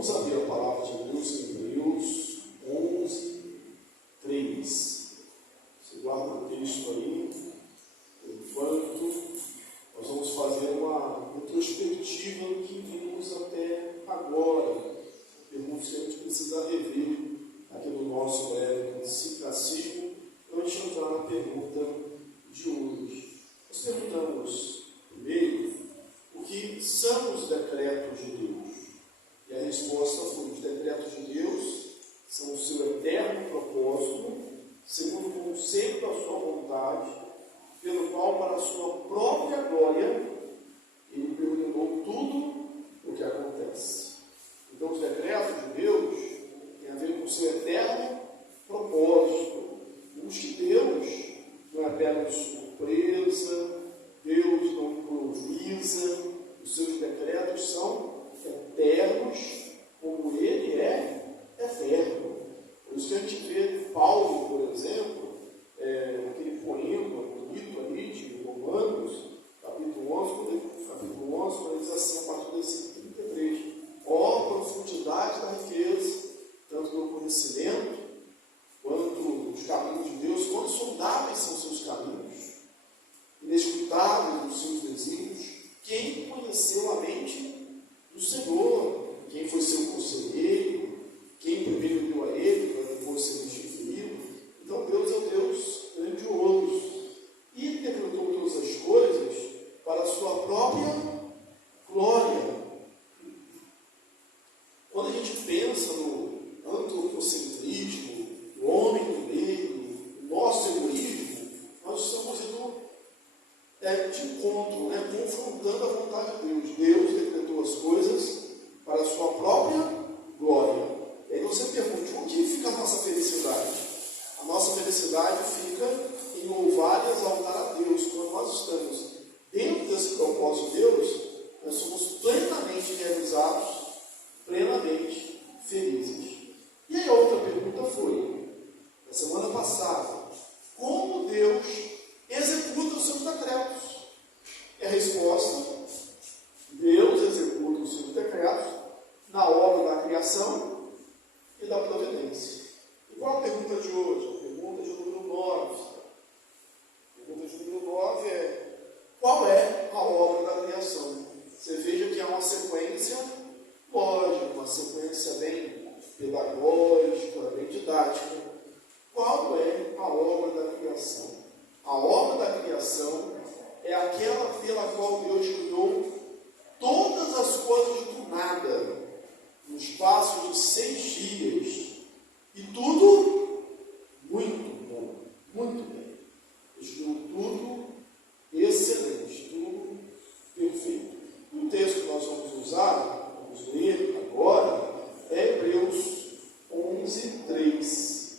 Vamos abrir a palavra de Deus em Hebreus 11, 3. Você guarda o texto aí, enquanto nós vamos fazer uma retrospectiva do que vimos até agora. Pergunto se a gente precisa rever aqui no nosso breve catecismo antes de entrar na pergunta de hoje. Nós perguntamos primeiro o que são os decretos de Deus. E a resposta foi: os decretos de Deus são o seu eterno propósito, segundo o conceito da sua vontade, pelo qual, para a sua própria glória, ele perdoou tudo o que acontece. Então, os decretos de Deus têm a ver com o seu eterno propósito. Os de Deus não é apenas surpresa, Deus não improvisa, os seus decretos são eternos, como ele é eterno. Por isso que a gente vê Paulo, por exemplo, naquele poema bonito ali de Romanos, capítulo 11, quando ele diz assim, a partir do versículo 33, ó profundidade da riqueza, tanto do conhecimento, quanto dos caminhos de Deus, quão insondáveis são os seus caminhos, inescrutáveis os seus desígnios. Quem conheceu a mente do Senhor? Quem foi seu conselheiro? Quem primeiro deu a ele para que fosse restituído? Então Deus é um Deus grandioso e decretou todas as coisas para a sua própria glória. Quando a gente pensa no antropocentrismo, no homem no meio, no nosso egoísmo, nós estamos indo de encontro, confrontando a vontade de Deus. Deus decretou as coisas para a sua própria glória. E aí você pergunta, onde fica a nossa felicidade? A nossa felicidade fica em louvar e exaltar a Deus. Quando nós estamos dentro desse propósito de Deus, nós somos plenamente realizados, plenamente felizes. E aí a outra pergunta foi, na semana passada, como Deus executa os seus decretos? E a resposta: Deus executa os seus decretos na obra da criação e da providência. E qual a pergunta de hoje? A pergunta de número 9. A pergunta de número 9 é: qual é a obra da criação? Você veja que há uma sequência lógica, uma sequência bem pedagógica, bem didática. Qual é a obra da criação? A obra da criação é aquela pela qual Deus criou todas as coisas do nada, no espaço de 6 dias. E tudo muito bom, muito bem. Deus criou tudo excelente, tudo perfeito. O texto que nós vamos usar, vamos ler agora, é Hebreus 11, 3.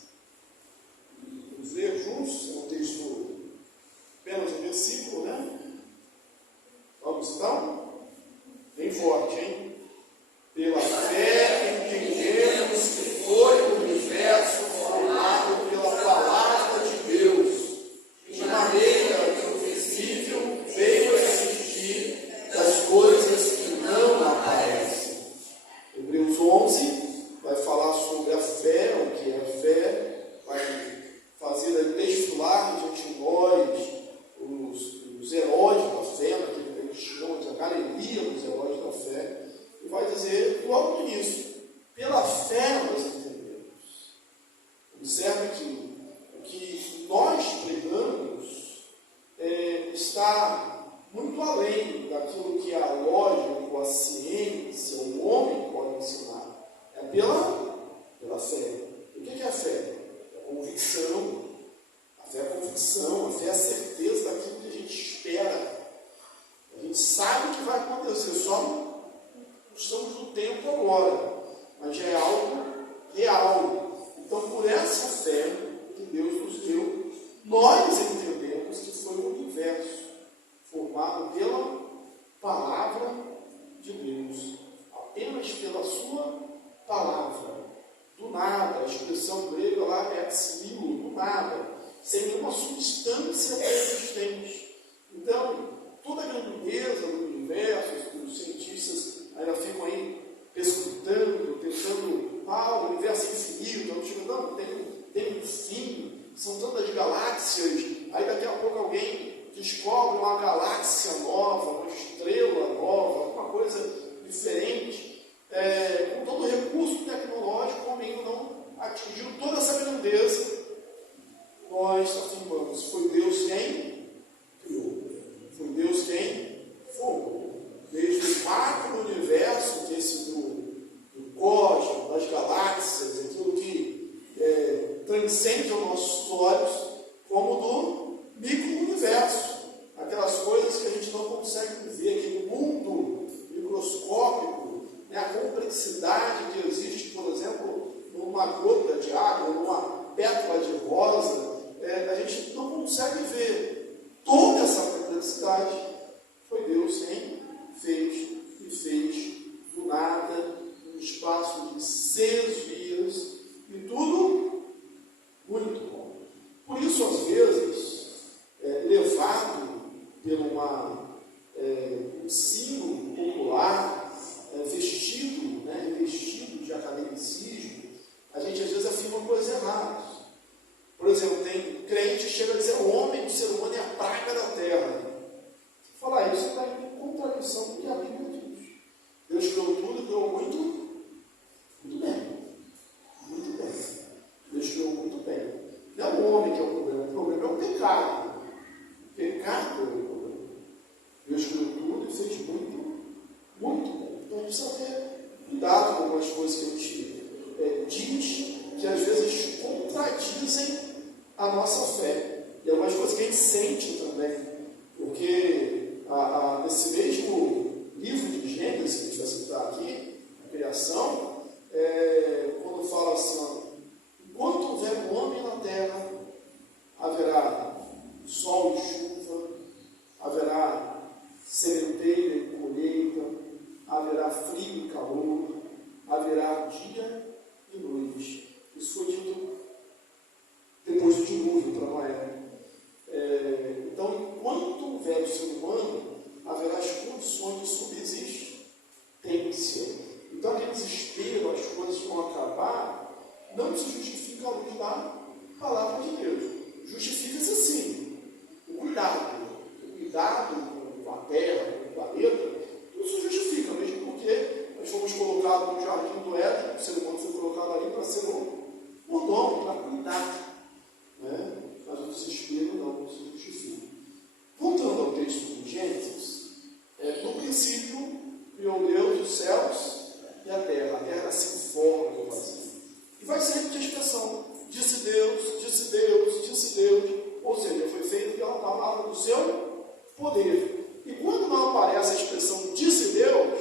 Vamos ler juntos, é um texto apenas um versículo, Vamos então? Bem forte, hein? Pela fé entendemos que foi o universo formado pela palavra de Deus, de maneira que o visível veio a existir das coisas que não aparecem. Hebreus 11 vai falar sobre a fé, o que é a fé, vai fazer desfilar diante de nós os heróis da fé, naquele que a gente chama de a galeria dos heróis da fé, e vai dizer logo no início: pela fé nós entendemos. Observe que o que nós pregamos está muito além daquilo que a lógica, a ciência, o homem pode ensinar. É pela fé. O que é a fé? É a convicção. A fé é a convicção, a fé é a certeza daquilo que a gente espera. A gente sabe o que vai acontecer, só não estamos no tempo agora, mas já é algo real. Então, por essa fé que Deus nos deu, nós entendemos que foi o universo formado pela palavra de Deus, apenas pela sua palavra, do nada. A expressão grega lá é ex nihilo, do nada, sem nenhuma substância pré-existente. Então, toda a grandeza do universo, os cientistas ainda ficam aí pesquisando transcende aos nossos olhos, como do micro-universo. Aquelas coisas que a gente não consegue ver, aquele mundo microscópico, né? A complexidade que existe, por exemplo, numa gota de água, numa pétala de rosa, a gente não consegue ver. Toda essa complexidade foi Deus quem fez, e fez do nada, num espaço de 6 dias, e tudo muito bom. Por isso, às vezes, levado por um ensino popular, vestido, né, revestido de academicismo, a gente às vezes afirma coisas erradas. Por exemplo, tem crente que chega a dizer: o homem, o ser humano é a praga da terra. Se falar isso, está em contradição com o que a Bíblia diz. Deus criou tudo e criou muito bem. Muito bem. Deus criou muito bem. Não é o homem que é o problema é o pecado. O pecado é o problema. Deus criou tudo e fez muito bem. Então a gente precisa ter cuidado com algumas coisas que a gente diz, que às vezes contradizem a nossa fé. E algumas coisas que a gente sente também. Porque nesse mesmo livro de Gênesis, que a gente vai citar aqui, a criação, quando fala assim: enquanto houver um homem na terra, haverá sol e chuva, haverá sementeira e colheita, haverá frio e calor, haverá dia e noite. Isso foi dito depois do dilúvio para Noé. Então, enquanto houver o ser humano, haverá as condições de subsistência. Então, aquele desespero, as coisas vão acabar, não se justifica à luz da palavra de Deus. Justifica-se assim, o cuidado com a terra, com o planeta, tudo se justifica, mesmo porque nós fomos colocados no jardim do Éden, o ser humano foi colocado ali para ser um mordomo, para cuidar, né? Mas o desespero não se justifica. Voltando ao texto de Gênesis, no princípio criou Deus os céus e a terra era sem forma e vazia. E vai sempre de expressão: disse Deus, disse Deus, disse Deus. Ou seja, foi feito pela palavra do seu poder. E quando não aparece a expressão disse Deus,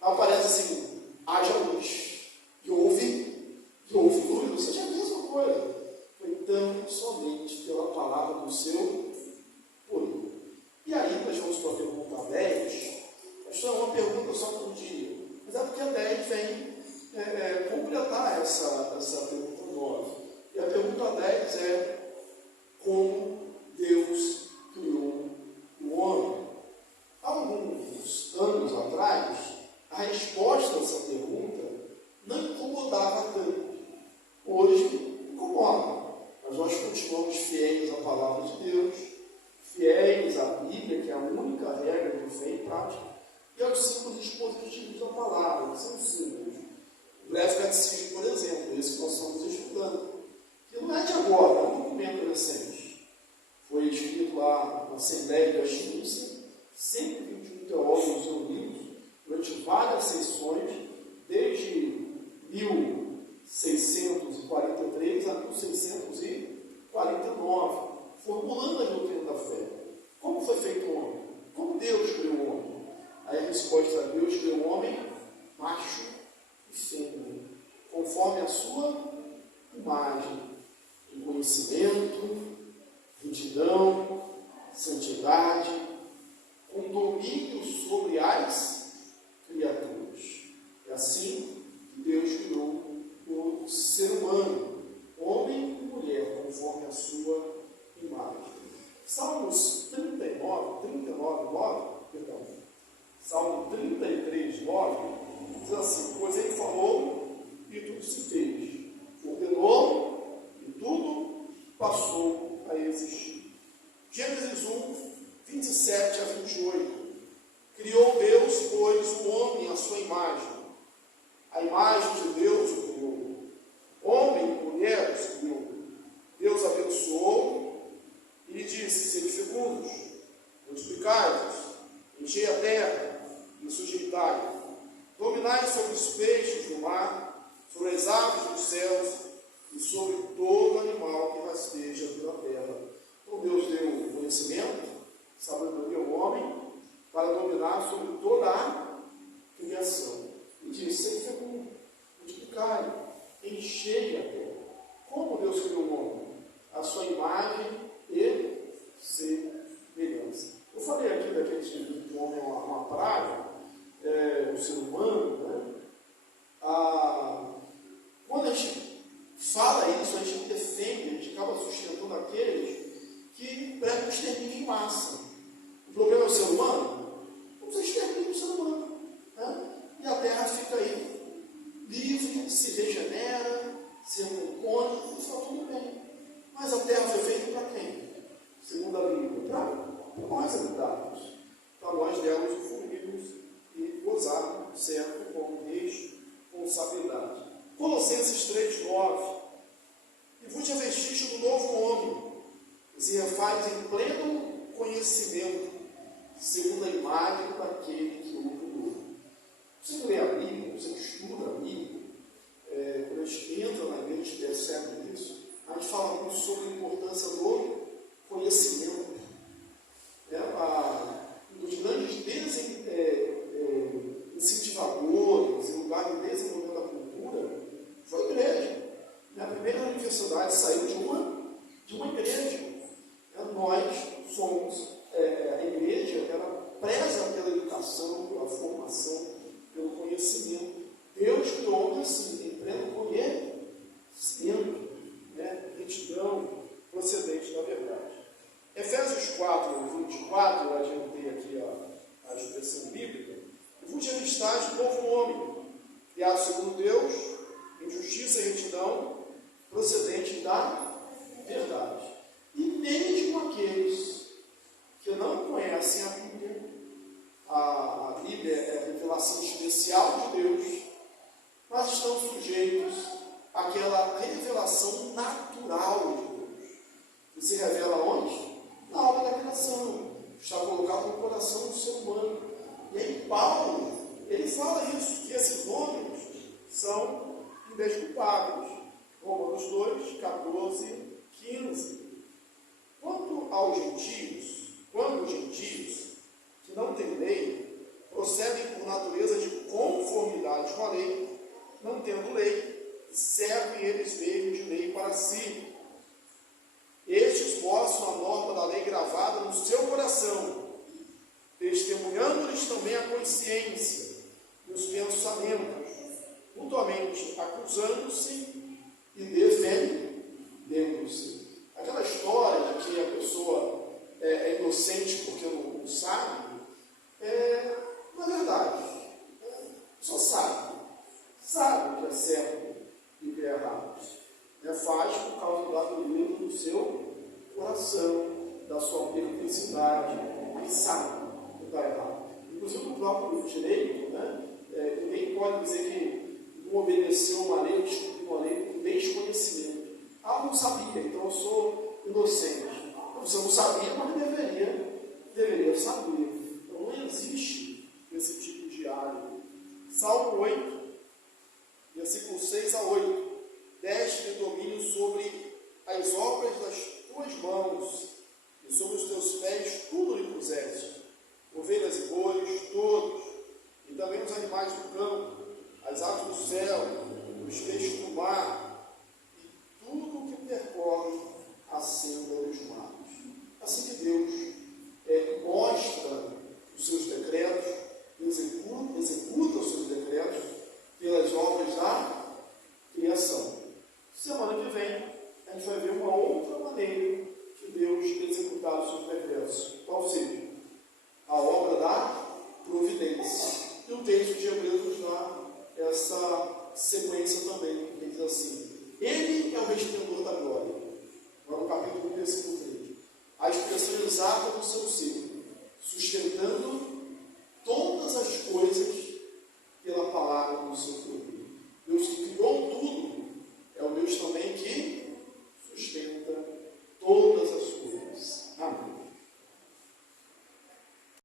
aparece assim: haja luz. E houve luz. Ou seja, é a mesma coisa. Foi tão somente pela palavra do seu poder. E aí nós vamos para a pergunta 10. Esta é uma pergunta só por dia. Mas é porque a 10 vem completar essa pergunta 9. E a pergunta 10 é: como Deus criou o homem? Há alguns anos atrás, a resposta a essa pergunta não incomodava tanto. Hoje incomoda. Mas nós continuamos fiéis à palavra de Deus, fiéis à Bíblia, que é a única regra de fé e prática, e aos símbolos dispositivos da palavra, que são símbolos. O breve catecismo, por exemplo, esse que nós estamos estudando, que não é de agora, é um documento recente. Foi escrito lá na Assembleia de Westminster, 121 teólogos reunidos durante várias sessões, desde 1643 a 1649, formulando a doutrina da fé. Como foi feito o homem? Como Deus criou o homem? Aí a resposta é: Deus criou o homem macho e fêmea, conforme a sua imagem, em conhecimento, retidão, santidade, com domínio sobre as criaturas. É assim que Deus criou o ser humano, homem e mulher, conforme a sua imagem. Salmos 33, 9, diz assim: pois ele falou e tudo se fez, ordenou e tudo passou a existir. Gênesis 1, 27 a 28. Criou Deus, pois, o homem à sua imagem. A imagem de Deus o criou. Homem e mulher os criou. Deus abençoou e lhe disse: sede fecundos, multiplicai-vos, enchei a terra e sujeitai-a, dominai sobre os peixes do mar, sobre as aves dos céus e e sobre todo animal que rasteja pela terra. Então Deus deu conhecimento, sabedoria ao homem, para dominar sobre toda a criação. E disse, ele foi multiplicar, encher a terra. Como Deus criou o homem? A sua imagem e semelhança. Eu falei aqui daquele que o homem é uma praga, o ser humano, né? Quando a gente fala isso, a gente defende, a gente acaba sustentando aqueles que pregam o extermínio em massa. O problema é o ser humano? Vamos exterminar o ser humano. Né? E a terra fica aí, livre, se regenera, se recompõe, e está tudo bem. Mas a terra foi feita para quem? Segundo a Bíblia, para nós habitarmos, para nós dermos o frutos e gozarmos certo como responsabilidade. Colossenses 3,9. E vos revestiste do novo homem, que se refaz em pleno conhecimento, segundo a imagem daquele que o criou. Você lê a Bíblia, você estuda a Bíblia, quando a gente entra na igreja e percebe isso, a gente fala muito sobre a importância do conhecimento. Um dos grandes incentivadores, em lugar de desenvolvimento da cultura, foi a igreja. A primeira universidade saiu de uma igreja. Nós somos, a igreja, ela preza pela educação, pela formação, pelo conhecimento. Deus criou homem assim, em pleno conhecimento, retidão procedente da verdade. Efésios 4:24, eu adiantei aqui a expressão bíblica, vos revistais de novo homem, criado segundo Deus, em justiça e retidão, procedente da verdade. E mesmo aqueles que não conhecem a Bíblia é a revelação especial de Deus, mas estão sujeitos àquela revelação natural de Deus, que se revela onde? Na obra da criação, está colocado no coração do ser humano. E aí Paulo, ele fala isso, que esses homens são indesculpáveis. Romanos 2, 14, 15. Quando os gentios, que não têm lei, procedem por natureza de conformidade com a lei, não tendo lei, servem eles mesmos de lei para si. Estes possam a norma da lei gravada no seu coração, testemunhando-lhes também a consciência e os pensamentos, mutuamente acusando-se e defendendo-se. Aquela história de que a pessoa é inocente porque não sabe, na verdade, só sabe o que é certo e o que é errado. Faz por causa da dureza do seu coração, da sua perversidade, e sabe o que está errado. Inclusive no próprio direito, ninguém pode dizer que não obedeceu uma lei, descumpriu uma lei por desconhecimento. Não sabia, então eu sou inocente. Você não sabia, mas deveria saber. Então não existe esse tipo de área. Salmo 8, versículo 6-8. Deste domínio sobre as obras das tuas mãos, e sobre os teus pés tudo lhe puseste, ovelhas e bois, todos, e também os animais do campo, as aves do céu, os peixes do mar, e tudo o que percorre a senda dos mares. Assim que Deus mostra os seus decretos, executa os seus decretos pelas obras da criação. Semana que vem, a gente vai ver uma outra maneira que Deus executar os seus decretos. Qual seja? A obra da providência. E o texto de Hebreus nos dá essa sequência também, que diz assim: Ele é o resplendor da glória. Agora no capítulo 1, versículo 3. A expressão exata do seu ser, sustentando